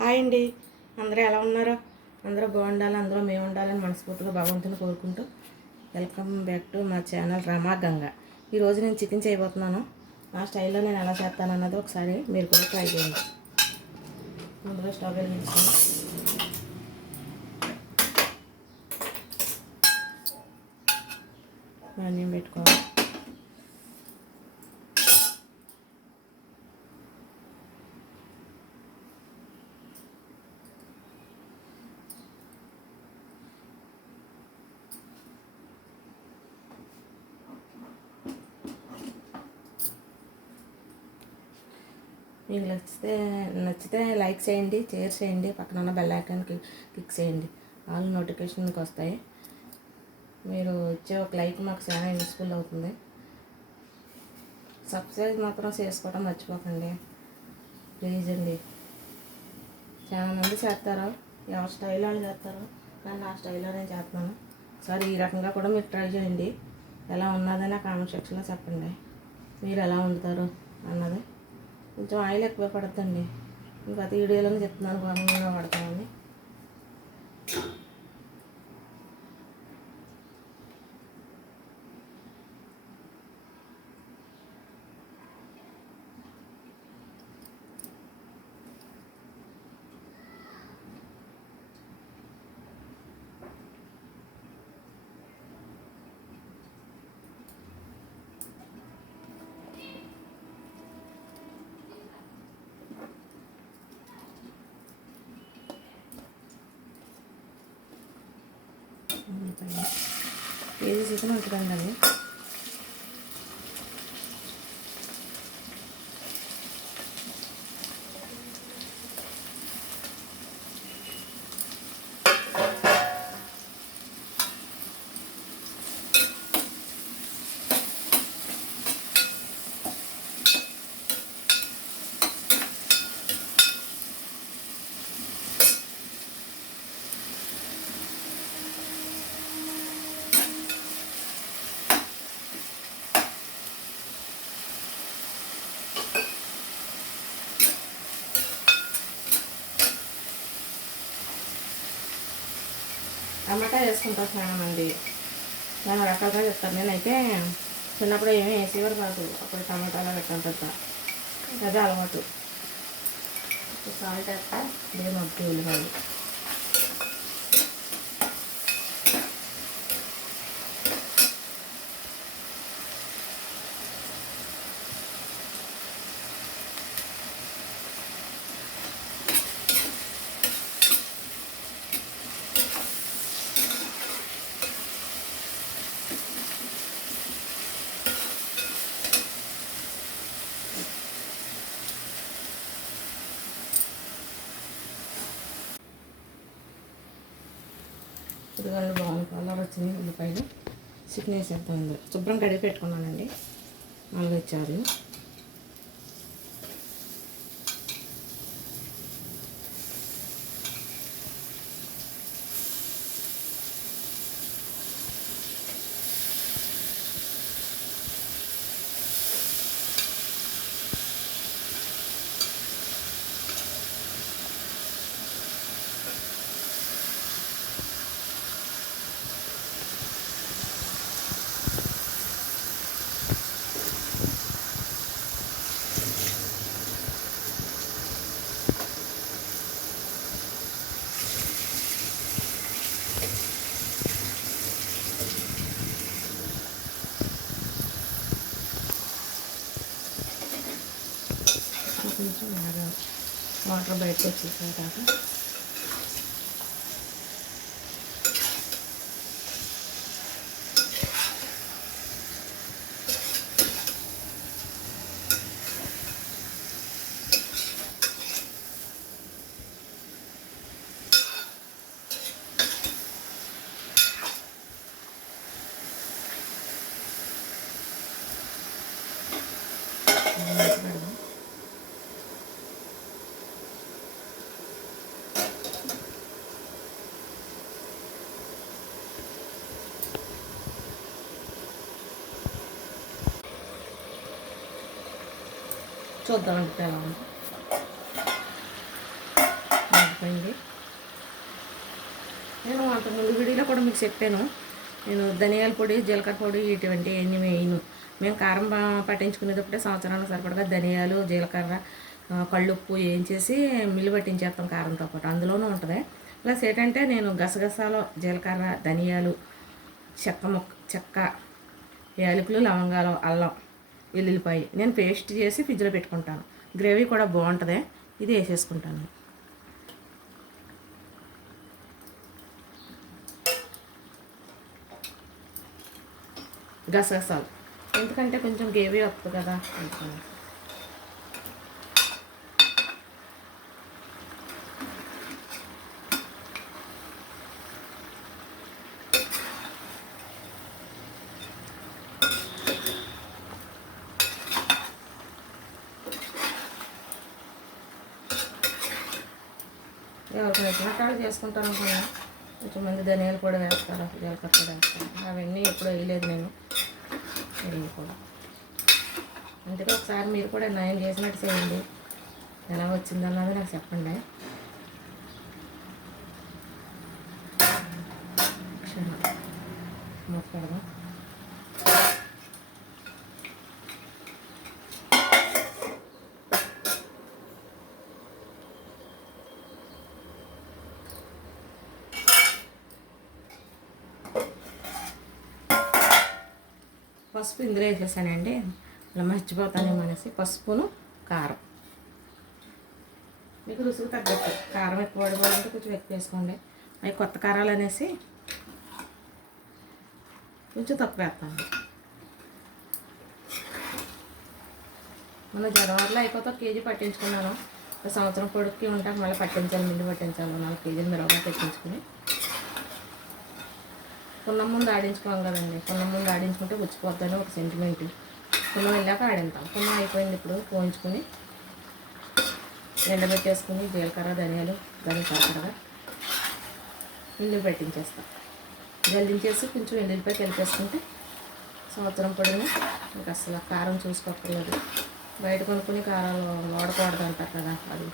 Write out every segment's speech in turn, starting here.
Hi అండి. అందరూ ఎలా ఉన్నారో? అందరూ బాగుండాలి అందరూ మేము ఉండాలని మనస్ఫూర్తిగా భగవంతుని కోరుకుంటూ వెల్కమ్ బ్యాక్ టు మా ఛానల్ రమా గంగ. ఈరోజు నేను చికెన్ చేయబోతున్నాను. ఆ స్టైల్లో నేను ఎలా చేస్తాను అన్నది ఒకసారి మీరు కూడా ట్రై చేయండి. ముందుగా స్టవ్ వెలిగించుకొని ధాన్యం పెట్టుకోవాలి. మీకు నచ్చితే నచ్చితే లైక్ చేయండి షేర్ చేయండి పక్కన ఉన్న బెల్ ఐకాన్కి క్లిక్ చేయండి. ఆల్ నోటిఫికేషన్కి వస్తాయి. మీరు ఇచ్చే ఒక లైక్ మాకు చాలా యూస్ఫుల్ అవుతుంది. సబ్స్క్రైబ్ మాత్రం చేసుకోవడం మర్చిపోకండి. ప్లీజ్ అండి. చాలా మంది చేస్తారు. ఎవరి స్టైల్లో అని చేస్తారు. కానీ నా స్టైల్లో నేను చేస్తున్నాను. సరే ఈ రకంగా కూడా మీరు ట్రై చేయండి. ఎలా ఉన్నదని కామెంట్ సెక్షన్లో చెప్పండి. మీరు ఎలా వండుతారు అన్నది. కొంచెం ఆయిల్ ఎక్కువ పడుతుంది ఇంకా అది వీడియోలోనే చెప్తున్నాను గవర్నమెంట్ పడతామని ございます。芸術の時代だね。టమాటా వేసుకుంటా చాలామంది నేను రకాలుగా చెప్తాను నేనైతే చిన్నప్పుడు ఏమీ వేసేవారు కాదు. అప్పుడు టమాటాలో పెట్టాను పెద్ద అదే అలవాటు. సాల్ట్ వేస్తా. ఇదే మగ్గి ఉల్లిపాయలు. వచ్చింది ఉల్లిపాయలు చికెన్ ఇందులో శుభ్రం కడిగి పెట్టుకున్నానండి. నాలుగు ఇచ్చారు కొంచెం వాటర్ బయటకు వచ్చేసిన చూద్దాం అంటే ఎలా నేను అంత ముందు వీడియోలో కూడా మీకు చెప్పాను. నేను ధనియాల పొడి జీలకర్ర పొడి ఇటువంటి అన్నీ వేయను మేము కారం పట్టించుకునేటప్పుడే సంవత్సరానికి సరిపడగా ధనియాలు జీలకర్ర ఆ, కళ్ళుప్పు వేయించేసి మిల్లు పట్టించేస్తాం కారంతో పాటు. అందులోనూ ఉంటుంది. ప్లస్ ఏంటంటే నేను గసగసాలు జీలకర్ర ధనియాలు చెక్క ముక్క చెక్క యాలకులు లవంగాలు అల్లం వెల్లుల్లిపాయ. నేను పేస్ట్ చేసి ఫ్రిడ్జ్లో పెట్టుకుంటాను. గ్రేవీ కూడా బాగుంటుంది. ఇది వేసేసుకుంటాను. గసగసాలు. ఎందుకంటే కొంచెం గ్రేవీ వస్తుంది కదా ఎవరికి నచ్చినట్టు చేసుకుంటాను చేసుకుంటారు అనుకున్నా. కొంచెం మంది ధనియాలు కూడా వేస్తారు జీలకర్ర కూడా వేస్తారు అవన్నీ ఎప్పుడు వేయలేదు నేను. వేయి కూడా. అందుకే ఒకసారి మీరు కూడా నయం చేసినట్టు చేయండి. ఎలా వచ్చిందన్నది నాకు చెప్పండి. క్షణం. పసుపు ఇందులో వేసేసానండి. అలా మర్చిపోతానేమో అనేసి పసుపును కారం. మీకు రుసుకు తగ్గట్టు. కారం ఎక్కువ పడిపోవాలంటే కొంచెం ఎక్కువ వేసుకోండి. అవి కొత్త కారాలు అనేసి కొంచెం తక్కువ వేస్తాను. మన జనవరిలో అయిపోతే ఒక కేజీ పట్టించుకున్నాను. ఒక సంవత్సరం పొడుక్కి ఉంటాక మళ్ళీ పట్టించాలి మిండి పట్టించాలి. నాలుగు కేజీలు మిరవగా తెప్పించుకుని పున్నం ముందు ఆడించుకోం కదండి. పున్నం ముందు ఆడించుకుంటే ఉచ్చిపోద్దని ఒక సెంటిమెంట్ పున్నం వెళ్ళాక ఆడింతాం పున్నం అయిపోయింది ఇప్పుడు పోయించుకుని ఎండబెట్టేసుకుని జీలకర్ర ధనియాలు దాని కాకుండా ఇల్లు పెట్టించేస్తాం. జల్లించేసి కొంచెం ఎల్లుల్లిపై కలిపేసుకుంటే సంవత్సరం పొడిని ఇంకా అసలు కారం చూసుకోక్కర్లేదు. బయట కొనుక్కుని కారాలు వాడకూడదు అంటారు కదా అది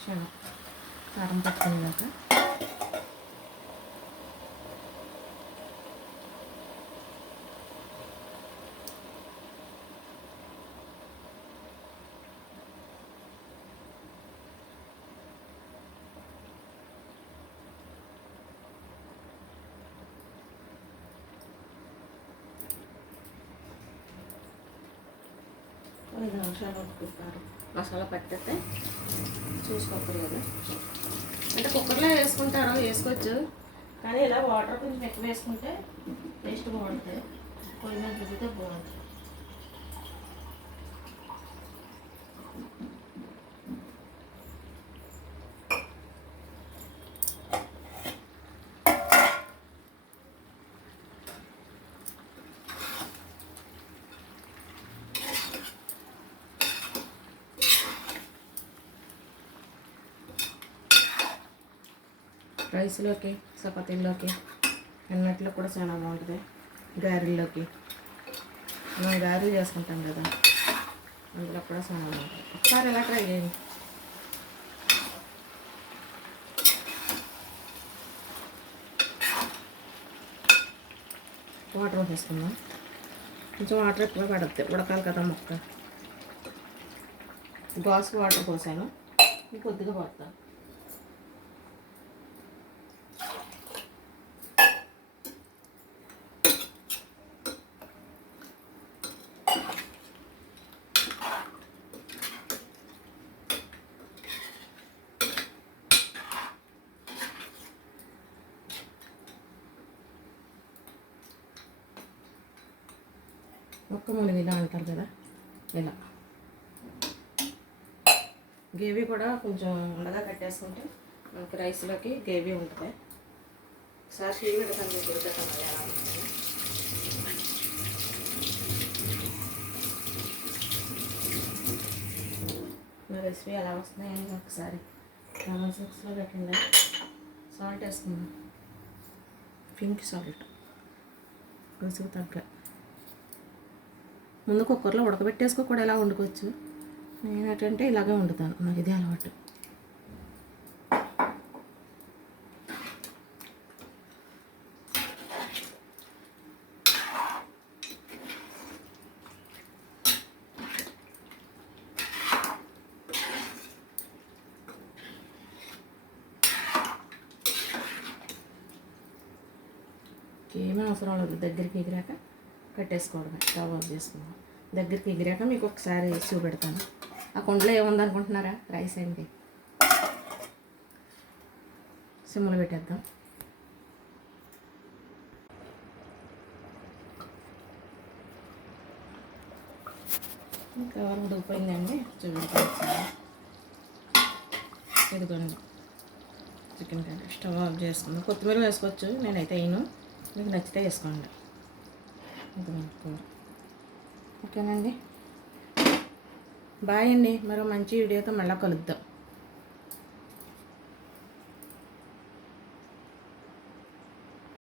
క్షణం కారం పట్టుకునేదాక కొన్ని నిమిషాలు ఉడుకుతారు మసాలా పట్టేస్తే కదా. అంటే కుక్కర్లో వేసుకుంటారు వేసుకోవచ్చు. కానీ ఇలా వాటర్ కొంచెం ఎక్కువ వేసుకుంటే టేస్ట్ బాగుంటుంది. కొన్ని మీద రుచితే బాగుంటుంది. రైస్లోకి చపాతీల్లోకి అన్నట్లో కూడా చాలా బాగుంటుంది. గారెల్లోకి. మనం గారెలు చేసుకుంటాం కదా అందులో కూడా చాలా బాగుంటుంది. ఒకసారి ఎలా ట్రై చేయండి. వాటర్ వేసుకుందాం కొంచెం వాటర్ ఎక్కువ పడద్ది ఉడకాలి కదా మొక్క. గ్లాస్ వాటర్ పోసాను. కొద్దిగా పోతాను ఒక్క మునిగి ఇలా అంటారు కదా? ఇలా. గ్రేవీ కూడా కొంచెం ఉండగా కట్టేసుకుంటే మనకి రైస్లోకి గ్రేవీ ఉంటుంది. ఒకసారి టీ పెడతాను ఉడకటం ఎలా ఉంటుంది నా రెసిపీ ఎలా వస్తున్నాయని ఒకసారి కామెంట్ సెక్షన్లో సాల్ట్ వేసుకుందాం. Pink salt. రుచికి తగ్గ. ముందు కుక్కర్లో ఉడకబెట్టేసుకో కూడా ఇలా వండుకోవచ్చు? నేను ఏంటంటే ఇలాగే వండుతాను. నాకు ఇదే అలవాటు. ఏమీ అవసరం లేదు. దగ్గరికి ఎగిరాక కట్టేసుకోవడమే. స్టవ్ ఆఫ్ చేసుకుందాం. దగ్గరికి ఎగిరాక మీకు ఒకసారి చూపెడతాను ఆ కుండలో ఏముంది అనుకుంటున్నారా రైస్ ఏంటి? సిమ్ములు పెట్టేద్దాం. కవర్ ఉడికిపోయిందండి చూపెడతాను ఇదిగోండి. Chicken curry. స్టవ్ ఆఫ్ చేసుకుందాం. కొత్తిమీర వేసుకోవచ్చు. నేనైతే వేయను. మీకు నచ్చితే వేసుకోండి. ఇది కూర ఓకేనండి. బాయ్ అండి. మరో మంచి వీడియోతో మళ్ళీ కలుద్దాం.